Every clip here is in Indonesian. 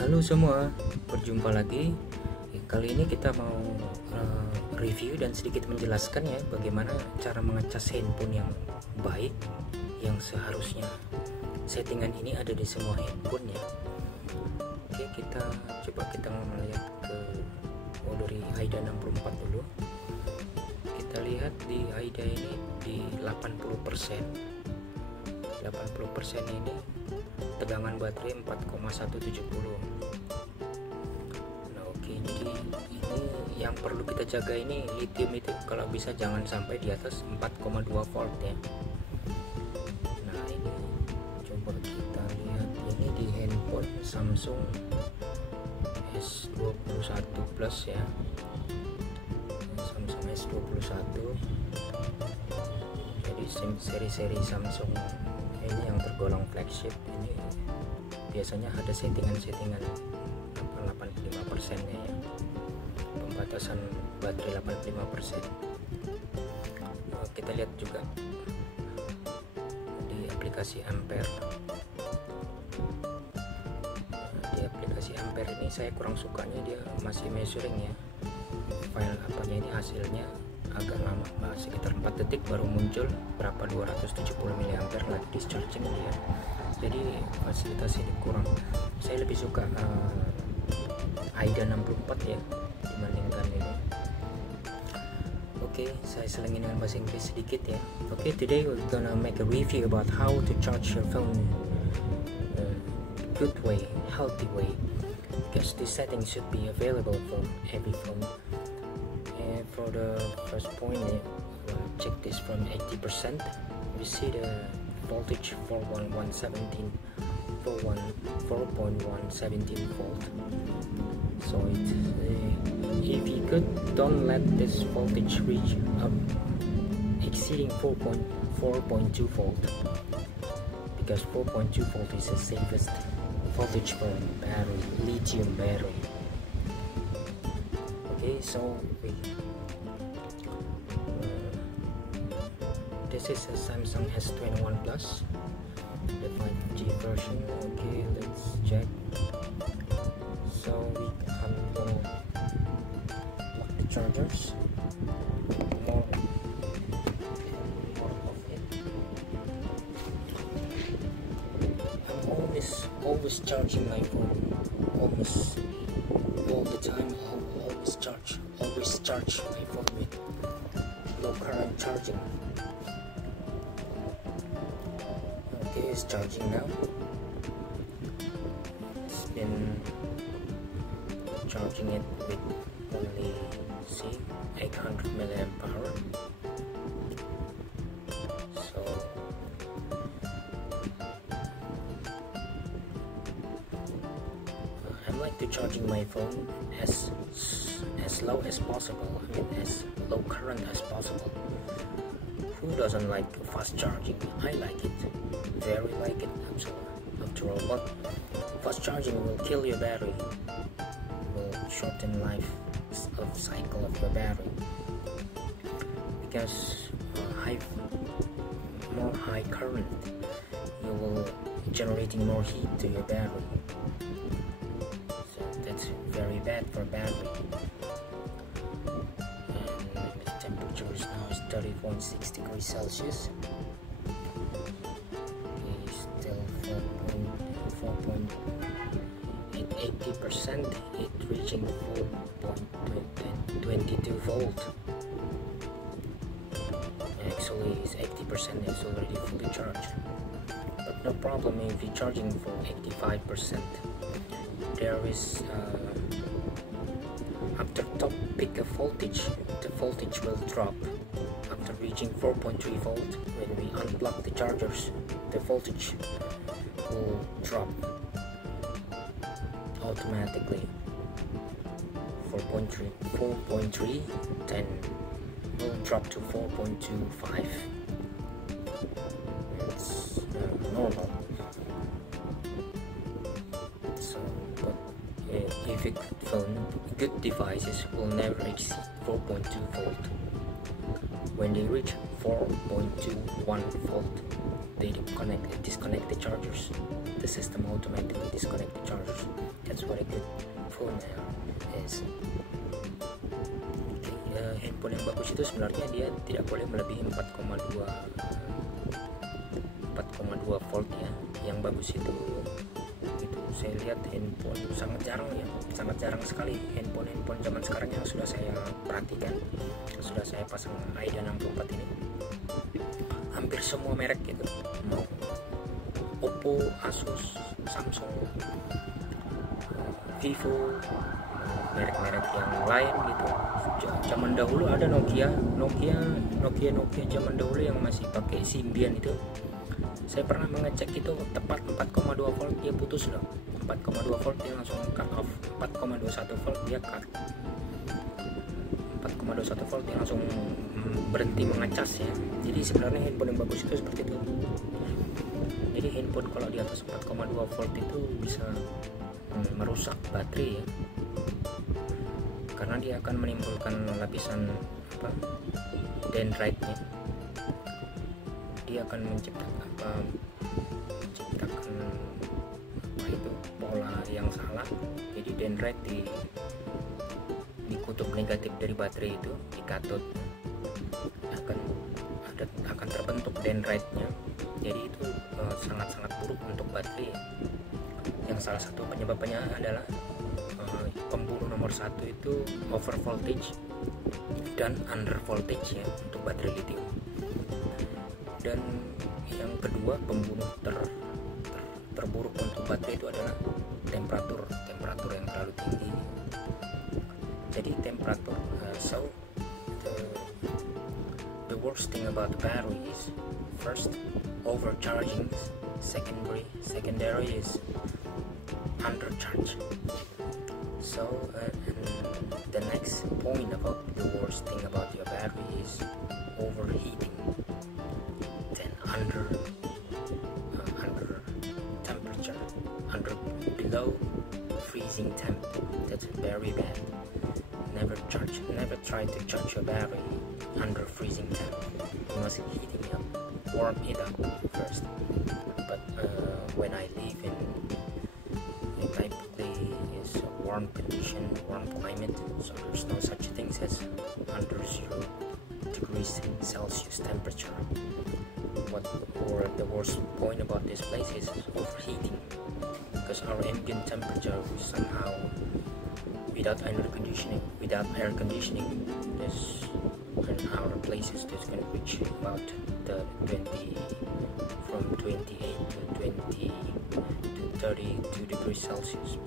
Halo semua, berjumpa lagi. Kali ini kita mau review dan sedikit menjelaskan ya bagaimana cara mengecas handphone yang baik, yang seharusnya settingan ini ada di semua handphone ya. Oke, kita melihat ke dari AIDA 64 dulu. Kita lihat di AIDA ini di 80%. 80% ini tegangan baterai 4,170. Nah oke, jadi ini yang perlu kita jaga, ini lithium itu kalau bisa jangan sampai di atas 4,2 volt ya. Nah ini coba kita lihat, ini di handphone Samsung S21 Plus ya, Samsung S21. Jadi seri-seri Samsung ini yang tergolong flagship ini biasanya ada settingan 85% ya, pembatasan baterai 85%. Kita lihat juga di aplikasi Ampere. Di aplikasi Ampere ini saya kurang sukanya, dia masih measuring ya, file apanya ini hasilnya agak lama, sekitar 4 detik baru muncul berapa 270 mAh lagi discharging dia. Jadi fasilitas ini kurang. Saya lebih suka AIDA 64 ya dibandingkan ini. Oke, saya selingin dengan bahasa Inggris sedikit ya. Oke, today we're gonna make a review about how to charge your phone good way, healthy way, because this setting should be available for every phone. For the first point, check this from 80%. We see the voltage 4.117 volt. So if you could, don't let this voltage reach up exceeding 4.2 volt, because 4.2 volt is the safest voltage for battery, lithium battery. Okay, so this is a Samsung S21 Plus, the 5G version. Okay, let's check. So we will block the chargers. More of it. I'm always charging my phone. Almost all the time. Always charge my phone with low current charging. Okay, it's charging now. It's been charging it with only 800 mAh. So I like to charging my phone as low as possible. I mean, as low current as possible. Who doesn't like fast charging? I like it, very like it after all. But fast charging will kill your battery, will shorten life of cycle of your battery, because more high current, you will generating more heat to your battery. So that's very bad for battery. Now is 30.6 degrees Celsius. Okay, still 80%. It reaching 4.22 volt. Actually, it's 80%. It's already fully charged. But no problem if you're charging for 85%. There is after top peak of voltage, the voltage will drop. After reaching 4.3 volt, when we unplug the chargers, the voltage will drop automatically. 4.3, then will drop to 4.25. It's normal. So, but if a good devices will never exceed 4.2 volt. When they reach 4.21 volt, they disconnect the chargers. The system automatically disconnect the chargers. That's what a good phone is. Handphone yang bagus itu sebenarnya dia tidak boleh melebihi 4,2 volt ya. Yang bagus itu saya lihat handphone sangat jarang sekali handphone zaman sekarang yang sudah saya perhatikan, yang sudah saya pasang AIDA64 ini, hampir semua merek gitu, mau Oppo, Asus, Samsung, Vivo, merek-merek yang lain gitu. Zaman dahulu ada Nokia zaman dahulu yang masih pakai Symbian itu. Saya pernah mengecek itu tepat 4,2 volt dia putus loh. 4,2 volt dia langsung cut off. 4,21 volt dia cut. 4,21 volt dia langsung berhenti mengecas ya. Jadi sebenarnya handphone yang bagus itu seperti itu. Jadi handphone kalau di atas 4,2 volt itu bisa merusak baterai ya. Karena dia akan menimbulkan lapisan dendrite-nya. Dia akan menciptakan pola yang salah. Jadi dendrite di kutub negatif dari baterai itu, di kathode akan terbentuk dendrite-nya. Jadi itu sangat-sangat buruk untuk baterai. Yang salah satu penyebabnya adalah pembunuh nomor satu itu over voltage dan under voltage ya untuk baterai lithium. Dan yang kedua pembunuh terburuk untuk baterai itu adalah temperatur yang terlalu tinggi. Jadi temperatur the worst thing about battery is first overcharging, secondary is undercharge. So the next point about the worst thing about your battery is overheating, then under temperature, below freezing temp. That's very bad. Never try to charge your battery under freezing temp. You must heat it up, warm it up first. But when I live in typically is a warm condition, warm climate, so there's no such things as under 0 degrees Celsius temperature. The worst point about this place is overheating, because our ambient temperature somehow without air conditioning is in our places it's going to reach about the 28 to 32 degrees Celsius.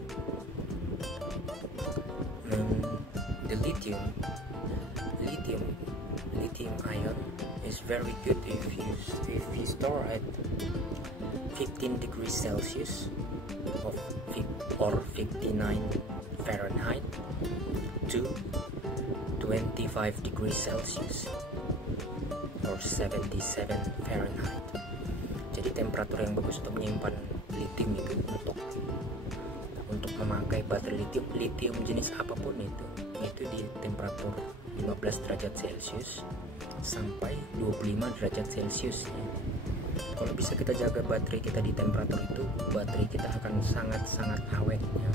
The lithium ion is very good if you store at 15 degrees Celsius or 59 Fahrenheit to 25 degrees Celsius or 77 Fahrenheit. Jadi temperatur yang bagus untuk menyimpan lithium itu untuk memakai baterai lithium jenis apapun itu di temperatur 15 derajat Celcius sampai 25 derajat Celcius ya. Kalau bisa kita jaga baterai kita di temperatur itu, baterai kita akan sangat-sangat awet ya.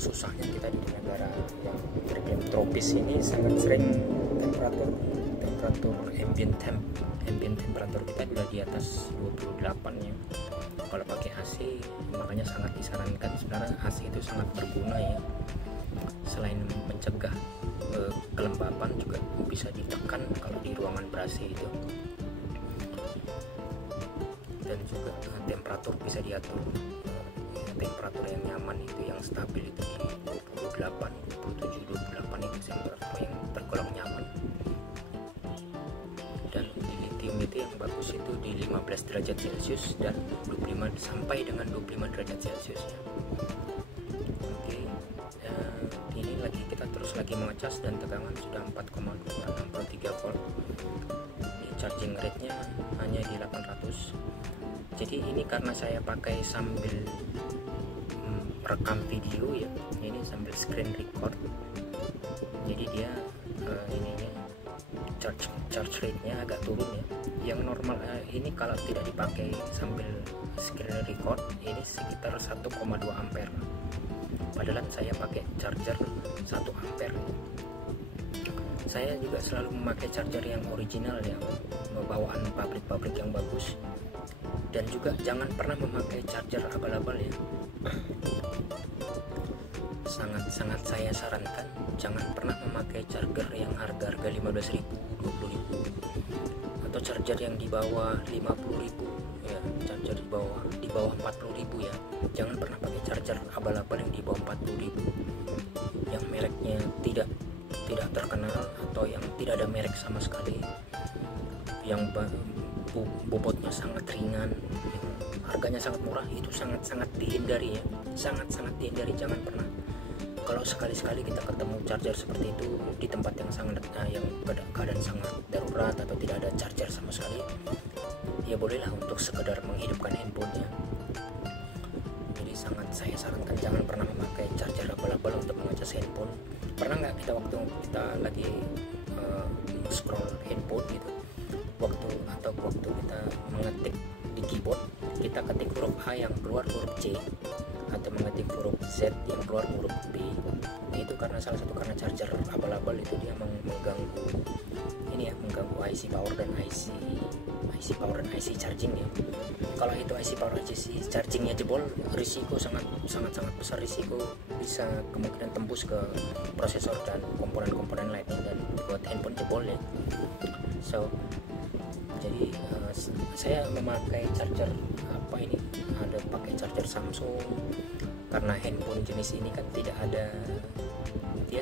Susahnya kita di negara yang beriklim tropis ini sangat sering temperatur ambient temperatur kita sudah di atas 28 ya. Kalau pakai AC makanya sangat disarankan. Sebenarnya AC itu sangat berguna ya, selain mencegah kelembapan juga bisa ditekan kalau di ruangan ber-AC itu, dan juga temperatur bisa diatur. Temperatur yang nyaman itu yang stabil itu di 27, 28 itu temperatur yang tergolong nyaman. Dan di lithium itu yang bagus itu di 15 derajat Celcius dan 25 sampai dengan 25 derajat Celcius ya. Oke, ini lagi kita terus lagi mengecas dan tegangan sudah 4,263 volt. Ini charging rate-nya hanya di 800. Jadi ini karena saya pakai sambil rekam video ya, ini sambil screen record, jadi dia ininya charge rate-nya agak turun ya. Yang normal ini kalau tidak dipakai sambil screen record ini sekitar 1,2 ampere. Padahal saya pakai charger 1 ampere. Saya juga selalu memakai charger yang original, yang bawaan pabrik-pabrik yang bagus. Dan juga jangan pernah memakai charger abal-abal ya. Sangat saya sarankan jangan pernah memakai charger yang harga-harga 15.000, 20.000, atau charger yang di bawah 50.000 ya, charger di bawah 40.000 ya. Jangan pernah pakai charger abal-abal yang di bawah 40.000 yang mereknya tidak terkenal atau yang tidak ada merek sama sekali, yang bobotnya sangat ringan, yang harganya sangat murah. Itu sangat dihindari ya, sangat dihindari. Jangan pernah. Kalau sekali-sekali kita ketemu charger seperti itu di tempat yang yang keadaan sangat darurat atau tidak ada charger sama sekali, ya bolehlah untuk sekedar menghidupkan handphonenya. Jadi sangat saya sarankan jangan pernah memakai charger abal-abal untuk mengecas handphone. Pernah nggak kita waktu kita lagi scroll handphone gitu, waktu kita mengetik di keyboard, kita ketik huruf A yang keluar huruf C, atau mengetik huruf Z yang keluar huruf B, itu karena salah satu karena charger abal-abal itu dia mengganggu ini ya, mengganggu IC power dan IC charging ya. Kalau itu IC power IC chargingnya jebol, risiko sangat besar, risiko bisa kemungkinan tembus ke prosesor dan komponen-komponen lainnya dan buat handphone jebol ya. So jadi saya memakai charger ada pakai charger Samsung, karena handphone jenis ini kan dia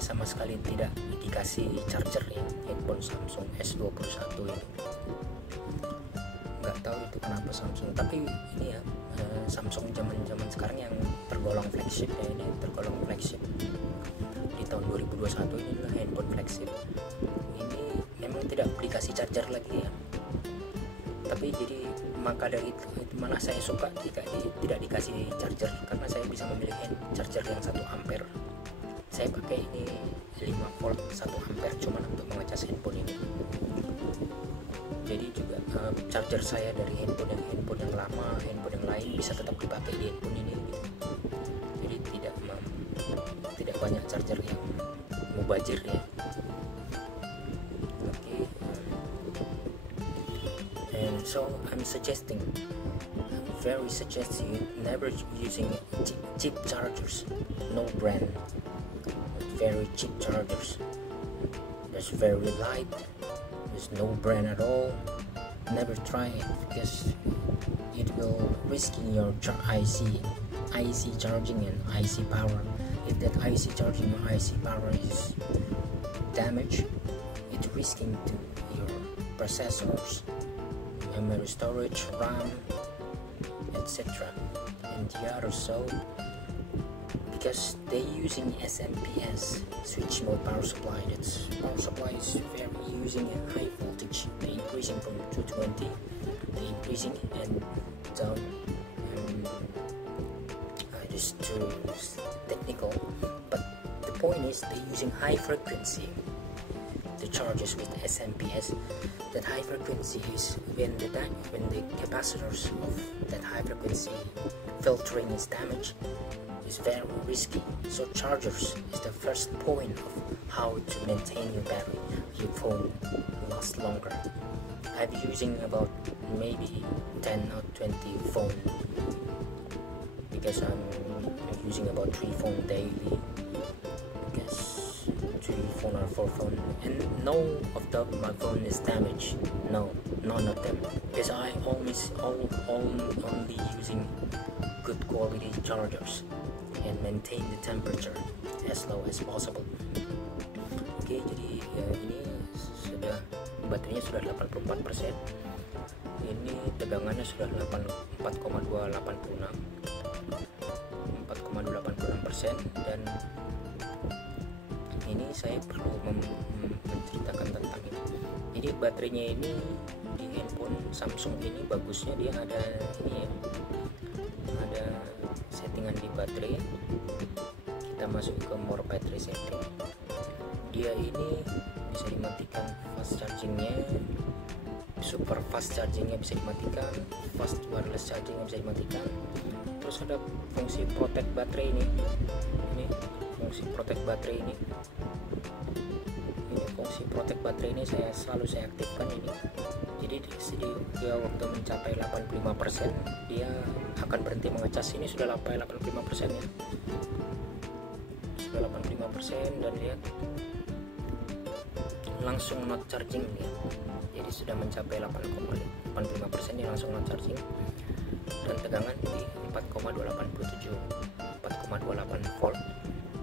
sama sekali tidak dikasih charger ya, handphone Samsung S21 ini. Nggak tahu itu kenapa Samsung, tapi ini ya Samsung zaman sekarang yang tergolong flagship ya, ini tergolong flagship di tahun 2021 ini adalah handphone flagship. Ini memang tidak dikasih charger lagi ya, tapi jadi maka dari itu malah saya suka jika tidak dikasih charger, karena saya bisa memilih charger yang 1 ampere. Saya pakai ini 5 volt 1 ampere cuma untuk mengecas handphone ini. Jadi juga charger saya dari handphone yang lama, handphone yang lain bisa tetap dipakai di handphone ini gitu. Jadi tidak banyak charger yang mubazir ya. And so I'm very suggesting never using cheap chargers, no brand, very cheap chargers. There's very light, there's no brand at all. Never try it because it will risking your IC charging and IC power. If that IC charging or IC power is damaged, it's risking to your processors, memory storage, RAM, etc. And the other so because they using SMPS, switch mode power supply. That's power supply is very using a high voltage. They increasing from 220, they increasing and down. Just too technical, but the point is they using high frequency. The charges with SMPS, that high frequency is when the capacitors of that high frequency filtering is damaged, is very risky. So chargers is the first point of how to maintain your battery, your phone lasts longer. I'm using about maybe 10 or 20 phone because I'm using about 3 phone daily. Because 3 phone or 4 phone, and no of my phone is damaged. No, none of them, because I only using good quality chargers and maintain the temperature as low as possible. Oke, jadi ini sudah baterainya sudah 84%. Ini tegangannya sudah 4,286%, dan ini saya perlu menceritakan tentang ini. Jadi baterainya ini di handphone Samsung ini bagusnya dia ada ini ya, ada settingan di baterai. Kita masuk ke more battery setting. Dia ini bisa dimatikan fast fast chargingnya, super fast chargingnya bisa dimatikan, fast wireless chargingnya bisa dimatikan. Terus ada fungsi protect baterai ini fungsi protect baterai ini fungsi protect baterai ini selalu saya aktifkan ini. Jadi dia waktu mencapai 85% dia akan berhenti mengecas. Ini sudah sampai 85% ya, sudah 85%, dan lihat langsung not charging ya. Jadi sudah mencapai 85% dia langsung not charging, dan tegangan di 4,28 volt,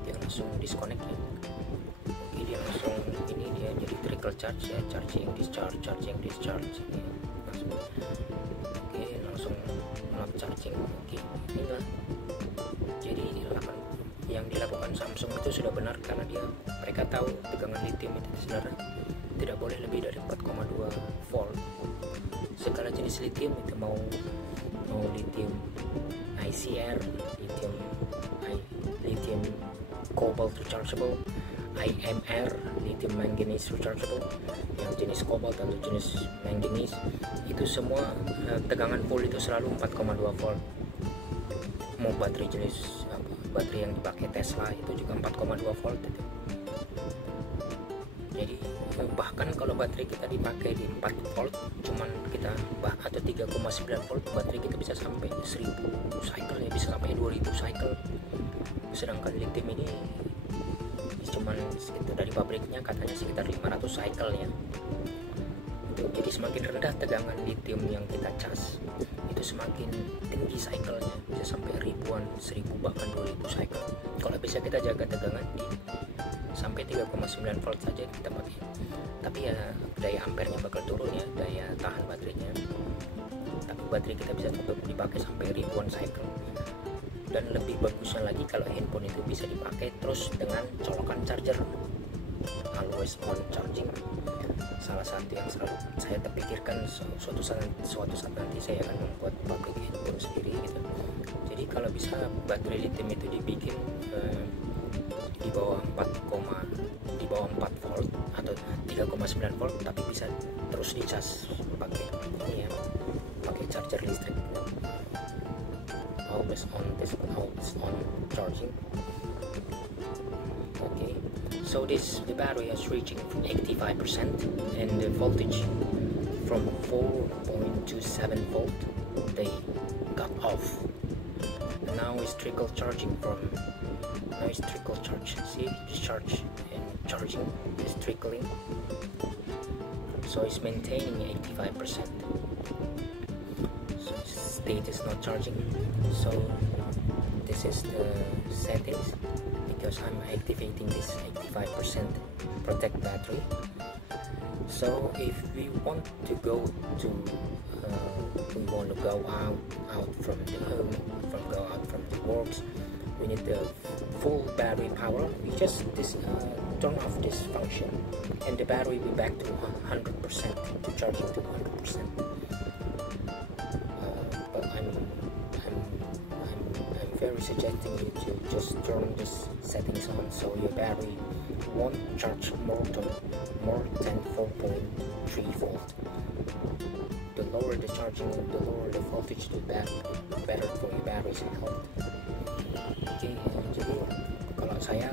dia langsung disconnect ya. Oke, dia langsung ini dia jadi trickle charge ya, charging discharge ini langsung. Oke, langsung not charging. Oke, inilah jadi yang dilakukan Samsung itu sudah benar, karena mereka tahu tegangan lithium itu sebenarnya tidak boleh lebih dari 4,2 volt. Segala jenis lithium itu mau lithium ICR, lithium cobalt rechargeable, IMR, lithium manganese rechargeable, yang jenis cobalt atau jenis manganese itu semua tegangan full itu selalu 4,2 volt. Mau baterai jenis baterai yang dipakai Tesla itu juga 4,2 volt itu. Jadi bahkan kalau baterai kita dipakai di 4 volt cuman kita atau 3,9 volt, baterai kita bisa sampai 1000 cycle ya, bisa sampai 2000 cycle. Sedangkan lithium ini cuman sekitar dari pabriknya katanya sekitar 500 cycle ya. Jadi semakin rendah tegangan lithium yang kita cas, itu semakin tinggi cycle-nya, bisa sampai ribuan, 1000 bahkan 2000 cycle. Kalau bisa kita jaga tegangan di sampai 3,9 volt saja kita pakai. Tapi ya daya ampernya bakal turun ya, daya tahan baterainya. Tapi baterai kita bisa tetap dipakai sampai ribuan cycle. Dan lebih bagusnya lagi kalau handphone itu bisa dipakai terus dengan colokan charger, always on charging. Salah satu yang selalu saya terpikirkan suatu saat nanti saya akan membuat pabrik handphone sendiri gitu. Jadi kalau bisa baterai lithium itu dibikin di bawah 4 volt atau 3,9 volt, tapi bisa terus dicas pakai ini ya, pakai charger listrik. Always on charging. Okay, so the battery is reaching 85% and the voltage from 4.27 volt they got off. And now it's trickle charge. See, discharge and charging is trickling. So it's maintaining 85%. So state is not charging. So this is the settings, because I'm activating this 85% protect battery. So if we want to go out from the home, go out from the works, we need the full battery power. We just turn off this function and the battery will be back to 100%, to charging to 100%. But I'm very suggesting you to just turn this settings on, so your battery won't charge more than 4.3 volt. The lower the charging, the lower the voltage, the better for your battery's health. Jadi kalau saya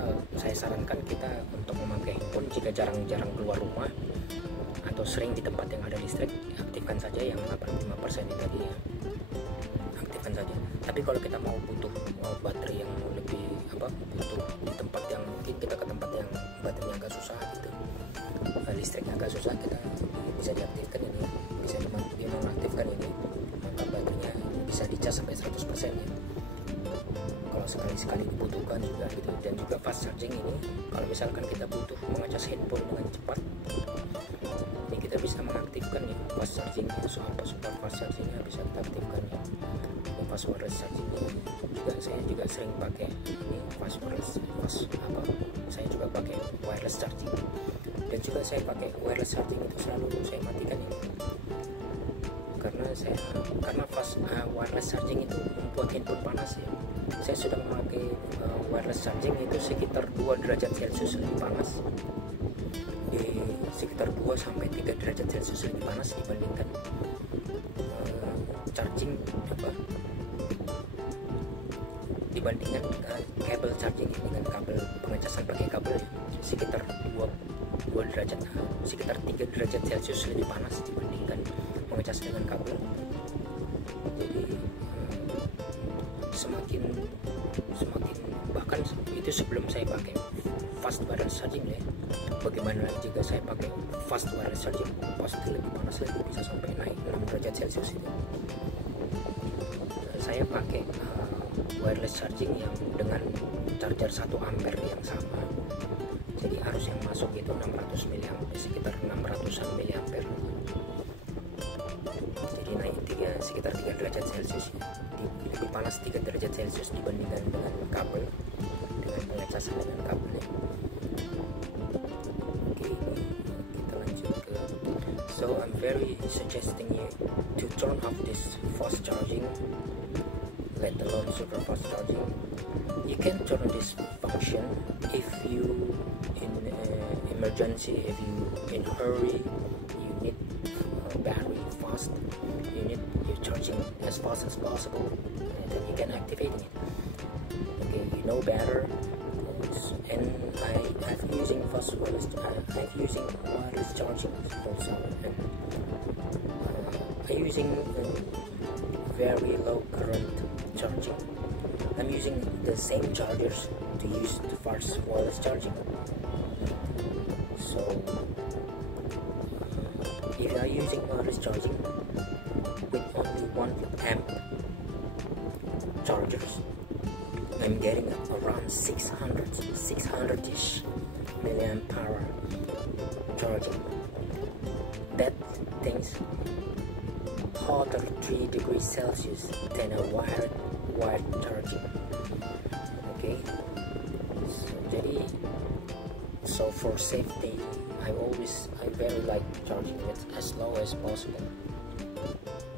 sarankan kita untuk memakai handphone jika jarang-jarang keluar rumah atau sering di tempat yang ada listrik, aktifkan saja yang 85% ini tadi ya, aktifkan saja. Tapi kalau kita butuh baterai yang lebih butuh di tempat yang mungkin kita ke tempat yang baterainya agak susah gitu, listriknya agak susah, kita bisa diaktifkan ini, bisa dinonaktifkan ini, maka baterainya bisa dicas sampai 100% ya. Kalau sekali-sekali dibutuhkan juga gitu. Dan juga fast charging ini, kalau misalkan kita butuh mengecas handphone dengan cepat, ini kita bisa mengaktifkan ya fast chargingnya. Super fast chargingnya bisa kita aktifkan ya. Ini fast wireless charging ini juga, saya juga sering pakai ini saya juga pakai wireless charging. Dan juga saya pakai wireless charging itu selalu saya matikan ini, karena fast wireless charging itu membuat handphone panas ya. Saya sudah memakai wireless charging itu sekitar 2 derajat Celcius lebih panas. di sekitar 2-3 derajat Celcius lebih panas dibandingkan charging dibandingkan kabel charging dengan kabel pengecasan pakai kabel sekitar 2 derajat, sekitar 3 derajat Celcius lebih panas dibandingkan mengecas dengan kabel. Jadi semakin bahkan itu sebelum saya pakai fast wireless charging ya. Bagaimana jika saya pakai fast wireless charging, pasti lebih panas lagi, bisa sampai naik 6 derajat Celcius itu. Saya pakai wireless charging yang dengan charger 1 ampere yang sama, jadi arus yang masuk itu 600 mA, sekitar 600-an mA, jadi naik sekitar 3 derajat Celcius, lebih panas 3 derajat Celcius dibandingkan dengan kabel, dengan pengecasan dengan kabelnya. Oke, kita lanjut ke, so I'm very suggesting you to turn off this fast charging, let alone super fast charging. You can turn this function if you in emergency, if you in hurry, you need battery fast, you need your charging as fast as possible, and then you can activate it. Okay, you know better. And I've using fast wireless, I'm using wireless charging also, and I'm using very low current charging. I'm using the same chargers to use the fast wireless charging. So if you are using wireless charging with only 1 amp chargers, I'm getting around 600-ish milliamp hour charging. That thing's hotter 3 degrees Celsius than a wired charging. Okay, so for safety, I very like charging it as low as possible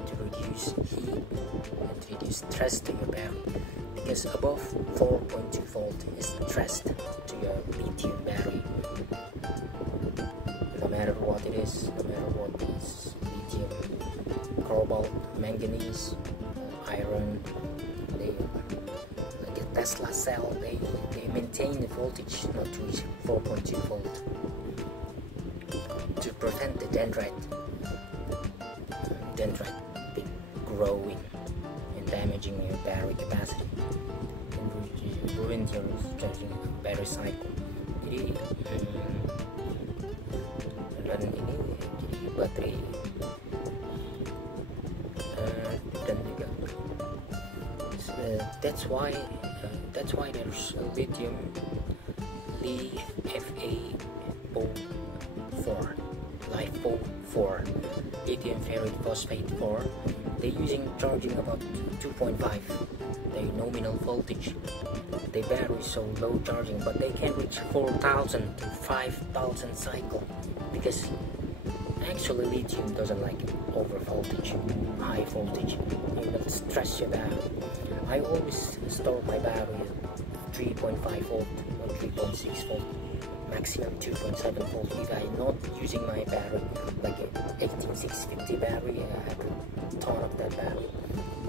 to reduce heat and reduce stress to your battery, because above 4.2 volt is stressed to your lithium battery. No matter what it is, lithium, cobalt, manganese, iron, like a Tesla cell, they maintain the voltage not to reach 4.2 volt to prevent the dendrite growing and damaging your battery capacity and ruin your charging battery cycle. Jadi dan ini jadi baterai dan juga that's why there's lithium LiFePO4, lithium ferrite phosphate 4. They're using charging about 2.5, their nominal voltage. They battery so low charging, but they can reach 4,000 to 5,000 cycle, because actually lithium doesn't like over voltage, high voltage. You don't stress your battery. I always store my battery at 3.5 volt or 3.6 volt, maximum 2.7 volt. If I'm not using my battery, like a 18650 battery, I have a ton of that battery,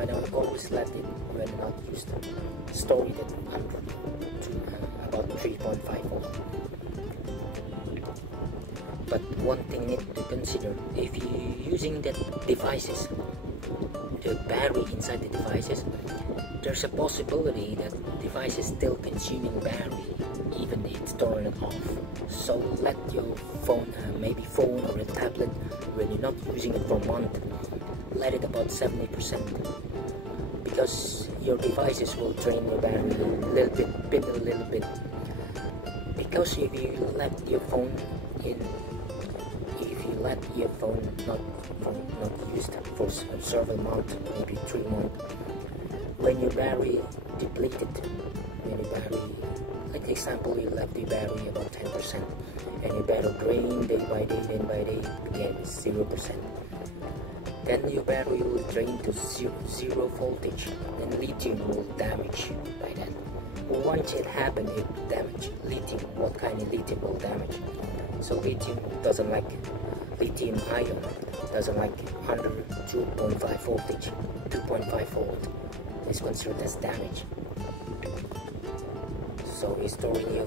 but I will always let it, when not used, store it at about 3.5 volt. But one thing need to consider, if you're using the devices, the battery inside the devices, there's a possibility that the device is still consuming battery even if it's turned off. So let your phone, maybe phone or a tablet, when you're not using it for a month, let it about 70%, because your devices will drain your battery a little bit. Because if you let your phone not used for several months, maybe 3 months, when your battery depleted, like example, you left the battery about 10%, and your battery drain day by day, again 0%. Then your battery will drain to zero voltage, and lithium will damage by that. Once it happens, it damage lithium. What kind of lithium will damage? So lithium ion doesn't like under 2.5 voltage. 2.5 volt is considered as damage. So storing your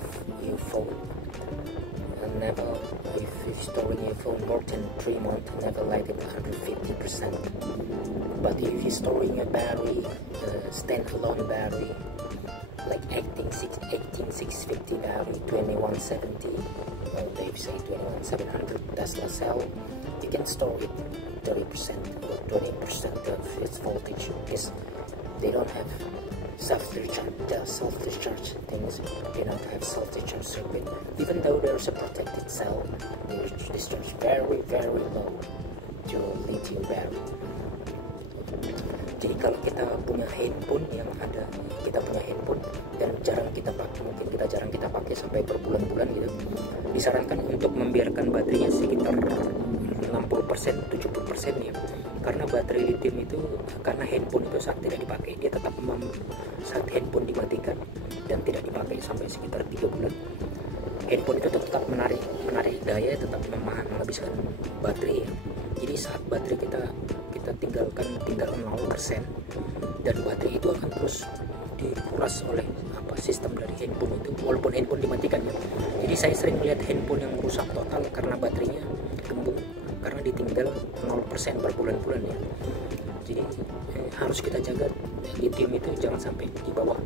phone, never, if you're storing your phone more than 3 months, never let it under 50%. But if you're storing a battery, standalone battery, like 18650 battery, 2170, or they say 21700 Tesla cell, you can store it 30% or 20% of its voltage, because they don't have self-discharge things. They don't have self-discharge circuit. Even though there's a protected cell, they discharge very low to lithium battery. Jadi kalau kita punya handphone dan jarang kita pakai, mungkin kita jarang kita pakai sampai berbulan-bulan gitu, disarankan untuk membiarkan baterainya sekitar 60-70% ya. Karena baterai lithium itu, karena handphone itu saat tidak dipakai, dia tetap saat handphone dimatikan dan tidak dipakai sampai sekitar 3 bulan, handphone itu tetap menarik daya, tetap menghabiskan baterai ya. Jadi saat baterai kita tinggal 0%, dan baterai itu akan terus dikuras oleh sistem dari handphone itu, walaupun handphone dimatikan ya. Jadi saya sering melihat handphone yang rusak total karena baterainya gembung, karena ditinggal 0% berbulan-bulan ya. Jadi harus kita jaga lithium itu jangan sampai di bawah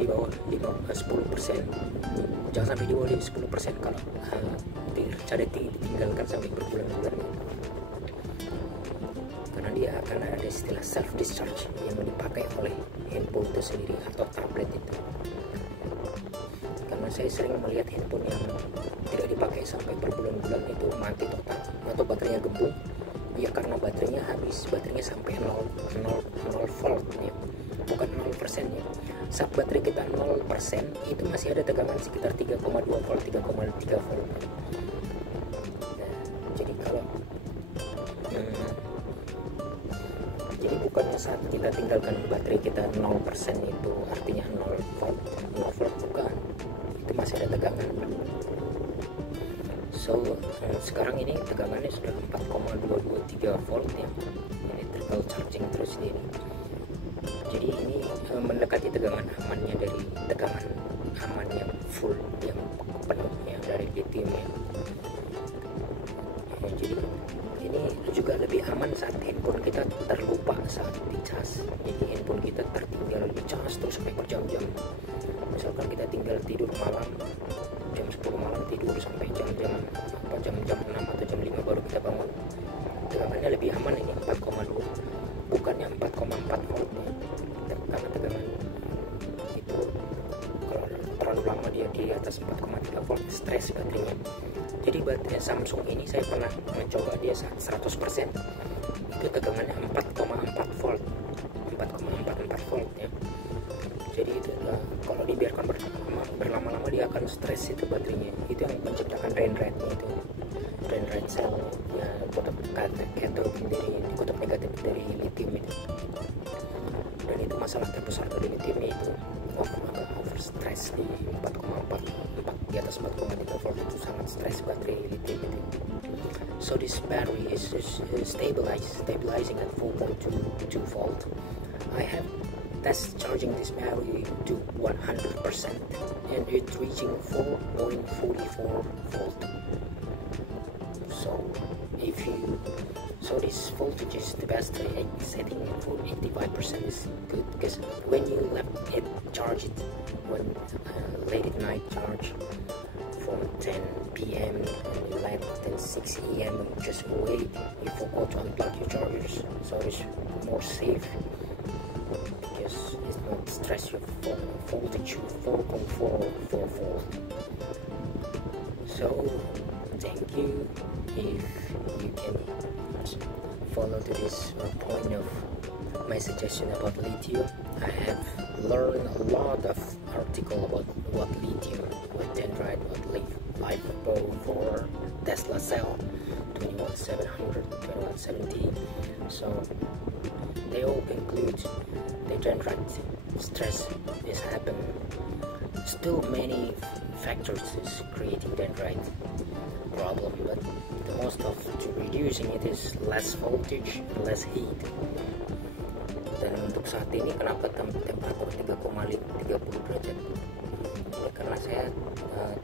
10%, jangan sampai di bawah 10% kalau ditinggalkan sampai berbulan-bulan, karena dia akan ada istilah self discharge yang dipakai oleh handphone itu sendiri atau tablet itu. Karena saya sering melihat handphone yang tidak dipakai sampai berbulan-bulan itu mati total atau baterainya gembung ya, karena baterainya habis, baterainya sampai 0 volt ya, bukan 0% ya. Saat baterai kita 0% itu masih ada tegangan sekitar 3,2 volt, 3,3 volt. Jadi kalau jadi bukannya saat kita tinggalkan baterai kita 0% itu artinya 0 volt, bukan, itu masih ada tegangan. So sekarang ini tegangannya sudah 4,223 volt ya, electrical charging terus ini. Jadi ini mendekati tegangan amannya dari tegangan aman yang full, yang penuh ya, dari lithium ya. Jadi ini juga lebih aman saat handphone kita terlupa saat dicas. Jadi handphone kita tertinggal dicas terus sampai berjam-jam. Misalkan kita tinggal tidur malam jam 10 malam, tidur sampai jam 6 atau jam 5 baru kita bangun, tegangannya lebih aman ini 4,2, bukannya 4,4 volt ya. Karena tegangan itu kalau terlalu lama dia di atas 4,3 volt stres baterainya. Jadi baterai Samsung ini saya pernah mencoba dia saat 100% itu tegangannya 4,4 volt, 4,44 volt ya. Jadi itu kalau dibiarkan berlama-lama dia akan stres itu baterainya. Itu yang menciptakan drain rate-nya itu, drain rate cell ya, kutub negatif dari lithium itu. Dan itu masalah terbesar dari lithium itu over stress di 4,4 di atas 4,3 volt itu sangat stres baterai lithium itu. So this battery is stabilizing at 4.2 volt. I have test charging this battery to 100% and it's reaching 4.44 volt. So this voltage is the best setting for 85% is good, because when you charge it when late at night charge from 10 p.m. and you let then 6 a.m. just wait, you forgot to unplug your chargers, so it's more safe because it's not stress your voltage 4.44 volt. So thank you if you can follow to this point of my suggestion about lithium. I have learned a lot of article about what lithium, what dendrite, what LiFePO for Tesla cell 21700, 2170. So they all conclude the dendrite stress is happening still many factors is creating dendrite problem, but the most of to reducing it is less voltage, less heat. Dan untuk saat ini kenapa temperatur 30 derajat? Ya, karena saya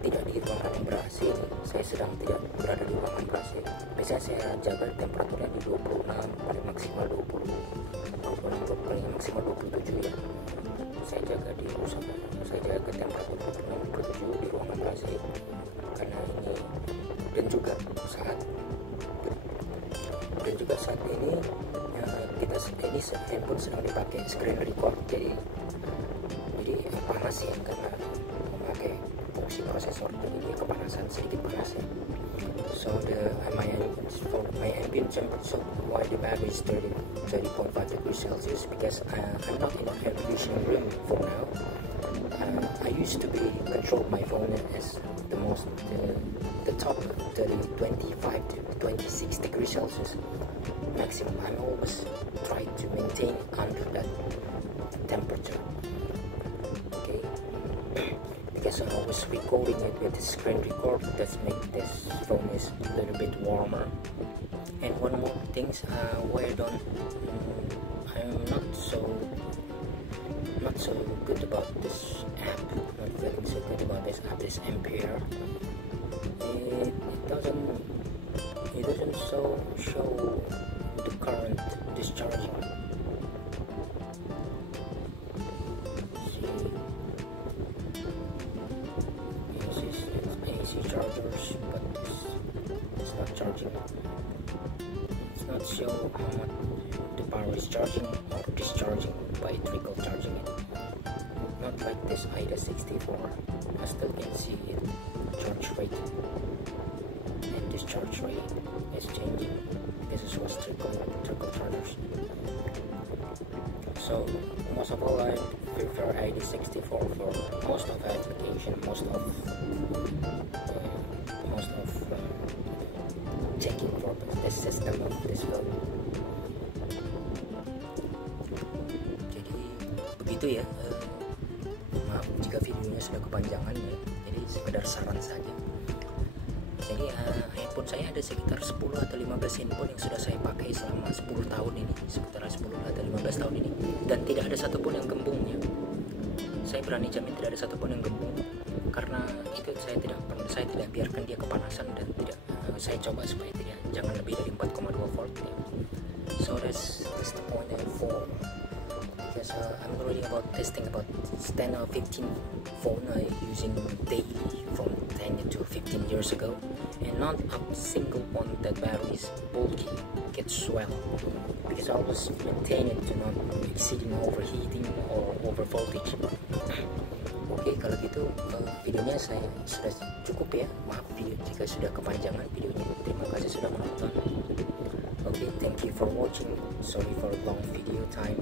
tidak di ruangan yang ber-AC, saya sedang tidak berada di ruangan ber-AC. Biasanya saya jaga temperaturnya di 26, paling maksimal 20, 26, paling maksimal 27 ya. Saya jaga di usaha, saya jaga temperatur 27 di ruangan ber-AC karena ini, dan juga saat ini ini handphone sedang dipakai screen record, jadi panas ya, karena memakai fungsi prosesor, jadi dia kepanasan, sedikit panas ya. So my ambient temperature, why the battery is 30.5 degrees Celsius, because I'm not in a air conditioning room for now. I used to control my phone as the top 25 to 26 degrees Celsius maximum. I'm always try to maintain under that temperature. Okay, because I'm always recording it with the screen record. That's make this phone is a little bit warmer. And one more things, I'm not so good about this app. Not feeling so good about this app. This Ampere. It doesn't show the current discharging. See, AC chargers, but it's not charging. It's not show how much the power is charging or discharging by trickle charging it. Not like this AIDA 64. I still can see it charge rate and discharge rate is changing. This is what's trickle chargers. So most of all, I prefer AIDA 64 for most of the application, most of checking for the system of this phone. Jadi begitu ya. Maaf jika videonya sudah kepanjangan ya. Jadi sekedar saran saja. Jadi handphone saya ada sekitar 10 atau 15 handphone yang sudah saya pakai selama 10 tahun ini, sekitar 10 atau 15 tahun ini, dan tidak ada satupun yang gembung ya. Saya berani jamin tidak ada satupun yang gembung, karena itu saya tidak biarkan dia kepanasan, dan saya coba supaya jangan lebih dari 4,2 volt ya. So that's the point for, because I'm learning about testing about 10 or 15 phone using daily from 10 to 15 years ago, and not a single one that battery is bulky, gets swell, because I always maintain it to not exceeding overheating or over voltage. Oke, kalau gitu videonya saya sudah cukup ya. Maaf jika sudah kepanjangan videonya. Terima kasih sudah menonton. Oke, thank you for watching. Sorry for long video time.